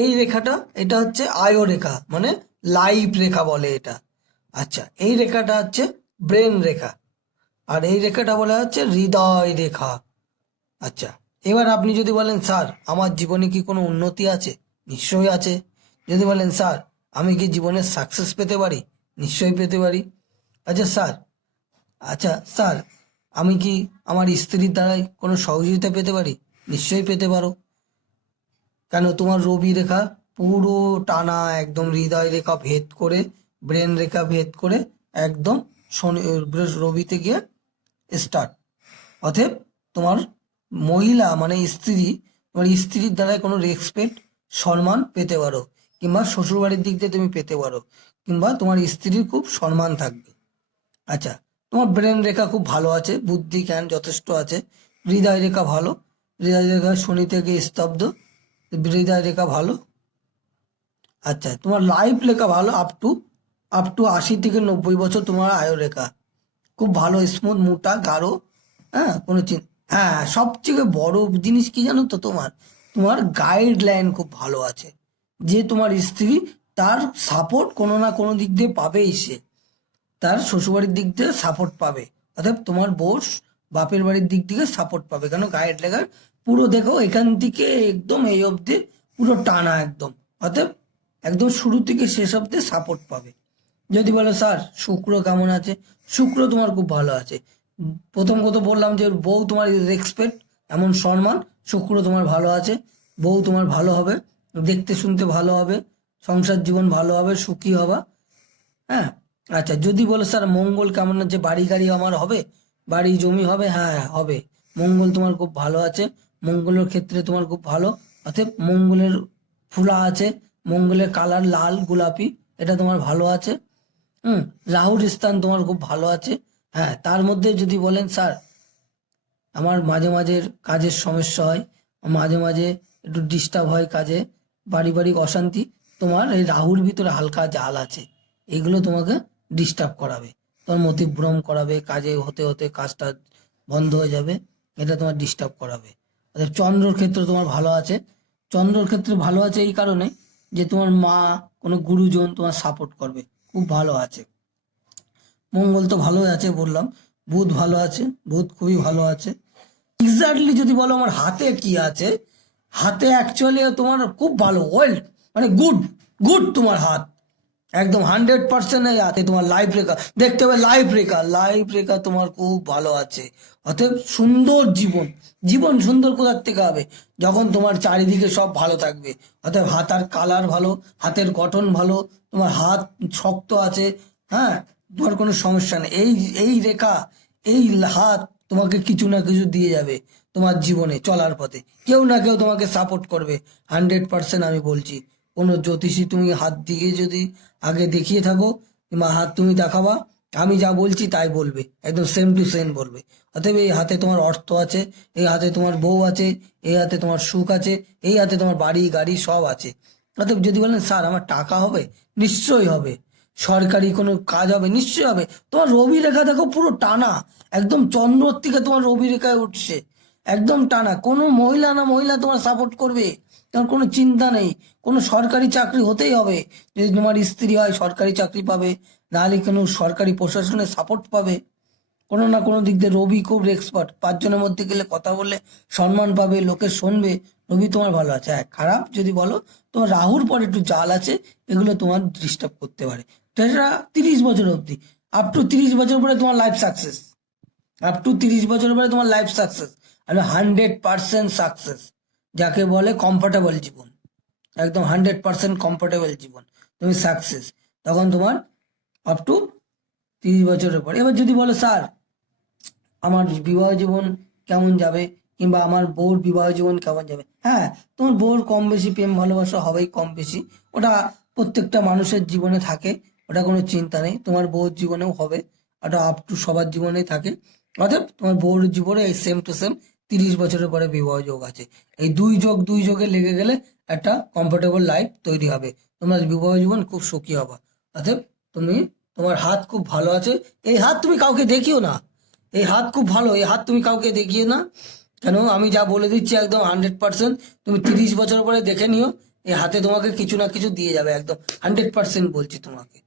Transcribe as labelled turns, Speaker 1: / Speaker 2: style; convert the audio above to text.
Speaker 1: এই রেখাটা, এটা হচ্ছে আয়ো রেখা মানে লাইভ রেখা বলে এটা। আচ্ছা এই রেখাটা হচ্ছে ব্রেন রেখা, আর এই রেখাটা বলা হচ্ছে হৃদয় রেখা। আচ্ছা এবার আপনি যদি বলেন, স্যার, আমার জীবনে কি কোনো উন্নতি আছে? নিশ্চয়ই আছে। যদি বলেন, স্যার, আমি কি জীবনে সাকসেস পেতে পারি? নিশ্চয়ই পেতে পারি। আচ্ছা স্যার আচ্ছা স্যার, আমি কি আমার স্ত্রীর দ্বারাই কোনো সহযোগিতা পেতে পারি? নিশ্চয়ই পেতে পারো। কেন তোমার রবি রেখা পুরো টানা একদম হৃদয় রেখা ভেদ করে, ব্রেন রেখা ভেদ করে একদম শনি রবিতে গিয়ে স্টার্ট অতএব তোমার মহিলা মানে স্ত্রী, তোমার স্ত্রীর দ্বারাই কোনো রেসপেক্ট সম্মান পেতে পারো, কিংবা শ্বশুরবাড়ির দিক দিয়ে তুমি পেতে পারো, কিংবা তোমার স্ত্রীর খুব সম্মান থাকবে। আচ্ছা তোমার ব্রেন রেখা খুব ভালো আছে, বুদ্ধি জ্ঞান যথেষ্ট আছে, হৃদয় রেখা ভালো, হৃদয় রেখা শনি থেকে স্তব্ধ হৃদয় রেখা ভালো? আচ্ছা তোমার লাইফ লেখা ভালো আপ টু আপ টু আশি থেকে নব্বই বছর তোমার আয়ু রেখা। খুব ভালো স্মুথ মোটা, গাঢ় হ্যাঁ কোনো চিন হ্যাঁ সবচেয়ে বড় জিনিস কি জানো তো তোমার? তোমার গাইডলাইন খুব ভালো আছে। যে তোমার স্ত্রী তার সাপোর্ট কোনো না কোনো দিক দিয়ে পাবেই সে। তার শ্বশুরবাড়ির দিক দিয়ে সাপোর্ট পাবে। অর্থাৎ তোমার বউ বাপের বাড়ির দিক থেকে সাপোর্ট পাবে। কেন? গাইড লেখার পুরো দেখো, এখান থেকে একদম এই অবধি পুরো টানা একদম। অর্থাৎ একদম শুরু থেকে শেষ অবধি সাপোর্ট পাবে। যদি বলো, স্যার, শুক্র কেমন আছে? শুক্র তোমার খুব ভালো আছে। প্রথম কথা বললাম যে, বউ তোমার রেসপেক্ট এমন সম্মান, শুক্র তোমার ভালো আছে। বউ তোমার ভালো হবে, দেখতে শুনতে ভালো হবে, সংসার জীবন ভালো হবে, সুখী হবা। হ্যাঁ? আচ্ছা যদি বলো, স্যার, মঙ্গল কেমন আছে? বাড়ি গাড়ি আমার হবে? বাড়ি জমি হবে হ্যাঁ হ্যাঁ হবে। মঙ্গল তোমার খুব ভালো আছে। মঙ্গলের ক্ষেত্রে তোমার খুব ভালো। অতএব মঙ্গলের ফুলা আছে, মঙ্গলের কালার লাল, গোলাপি, এটা তোমার ভালো আছে। হুম, রাহুর স্থান তোমার খুব ভালো আছে। হ্যাঁ তার মধ্যে যদি বলেন, স্যার, আমার মাঝে মাঝে কাজের সমস্যা হয়, মাঝে মাঝে একটু ডিস্টার্ব হয় কাজে, পারিবারিক অশান্তি, তোমার এই রাহুর ভিতরে হালকা জাল আছে। এগুলো তোমাকে ডিস্টার্ব করাবে। তোমার মতিভ্রম করাবে, কাজে হতে হতে কাজটা বন্ধ হয়ে যাবে, এটা তোমার ডিস্টার্ব করাবে। অর্থাৎ চন্দ্রর ক্ষেত্রে তোমার ভালো আছে। চন্দ্রর ক্ষেত্রে ভালো আছে এই কারণে যে তোমার মা, কোনো গুরুজন তোমার সাপোর্ট করবে। খুব ভালো আছে। মঙ্গল তো ভালোই আছে বললাম। বুধ ভালো আছে, বুধ খুবই ভালো আছে। এক্স্যাক্টলি যদি বলো আমার হাতে কি আছে, হাতে অ্যাকচুয়ালি তোমার খুব ভালো। ওয়েল মানে গুড গুড তোমার হাত। একদম হান্ড্রেড পার্সেন্ট এই হাতে তোমার লাইফ রেখা। দেখতে হবে লাইফ রেখা। লাইফ রেখা তোমার খুব ভালো আছে। অতএব সুন্দর জীবন। জীবন সুন্দর কোথার থেকে হবে? যখন তোমার চারিদিকে সব ভালো থাকবে। অতএব হাতার কালার ভালো, হাতের গঠন ভালো, তোমার হাত শক্ত আছে হ্যাঁ? তোমার কোনো সমস্যা নেই। এই এই রেখা, এই হাত তোমাকে কিছু না কিছু দিয়ে যাবে তোমার জীবনে চলার পথে। কেউ না কেউ তোমাকে সাপোর্ট করবে। হান্ড্রেড পার্সেন্ট আমি বলছি। কোনো জ্যোতিষী তুমি হাত দিয়ে যদি আগে দেখিয়ে থাকো কিংবা হাত তুমি দেখাবা, আমি যা বলছি তাই বলবে। একদম সেম টু সেম বলবে। অতএব এই হাতে তোমার অর্থ আছে, এই হাতে তোমার বউ আছে, এই হাতে তোমার সুখ আছে, এই হাতে তোমার বাড়ি, গাড়ি সব আছে। অতএব যদি বলেন, স্যার, আমার টাকা হবে? নিশ্চয়ই হবে। সরকারি কোনো কাজ হবে? নিশ্চয়ই হবে। তোমার রবি রেখা দেখো পুরো টানা। একদম চন্দ্রর থেকে তোমার রবি রেখায় উঠছে। একদম টানা। কোনো মহিলা না মহিলা তোমার সাপোর্ট করবে। তোমার কোনো চিন্তা নেই। কোনো সরকারি চাকরি হতেই হবে। যদি তোমার স্ত্রী হয়, সরকারি চাকরি পাবে। নাহলে কোনো সরকারি প্রশাসনের সাপোর্ট পাবে। কোনো না কোনো দিক দিয়ে রবি খুব এক্সপার্ট পাঁচজনের মধ্যে গেলে কথা বললে সম্মান পাবে, লোকে শুনবে। রবি তোমার ভালো আছে। হ্যাঁ খারাপ যদি বলো, তোমার রাহুর পর একটু জাল আছে, এগুলো তোমার ডিস্টার্ব করতে পারে। সেটা তিরিশ বছর অবধি। আপ টু তিরিশ বছর পরে তোমার লাইফ সাকসেস আপ টু তিরিশ বছর পরে তোমার লাইফ সাকসেস আর হান্ড্রেড পার্সেন্ট সাকসেস যাকে বলে কমফোর্টেবল জীবন। একদম হান্ড্রেড পার্সেন্ট কমফোর্টেবল জীবন। তুমি সাকসেস তখন তোমার আপ টু তিরিশ বছরের পর এবার যদি বলো, স্যার, আমার বিবাহ জীবন কেমন যাবে? কিংবা আমার বউর বিবাহ জীবন কেমন যাবে? হ্যাঁ তোমার বউর কম বেশি প্রেম ভালোবাসা হবেই কম বেশি। ওটা প্রত্যেকটা মানুষের জীবনে থাকে, ওটা কোনো চিন্তা নেই। তোমার বউর জীবনেও হবে। ওটা আপ টু সবার জীবনেই থাকে। অর্থাৎ তোমার বউর জীবনে এই সেম টু সেম তিরিশ বছরের পরে বিবাহ যোগ আছে। এই দুই যোগ, দুই যোগে লেগে গেলে একটা কমফোর্টেবল লাইফ তৈরি হবে। তোমার বিবাহ জীবন খুব সুখী হবে। অতএব তুমি, তোমার হাত খুব ভালো আছে। এই হাত তুমি কাউকে দেখিও না। এই হাত খুব ভালো। এই হাত তুমি কাউকে দেখিও না। কেন? আমি যা বলে দিচ্ছি একদম হান্ড্রেড পার্সেন্ট তুমি তিরিশ বছর পরে দেখে নিও। এই হাতে তোমাকে কিছু না কিছু দিয়ে যাবে একদম। হান্ড্রেড পার্সেন্ট বলছি তোমাকে।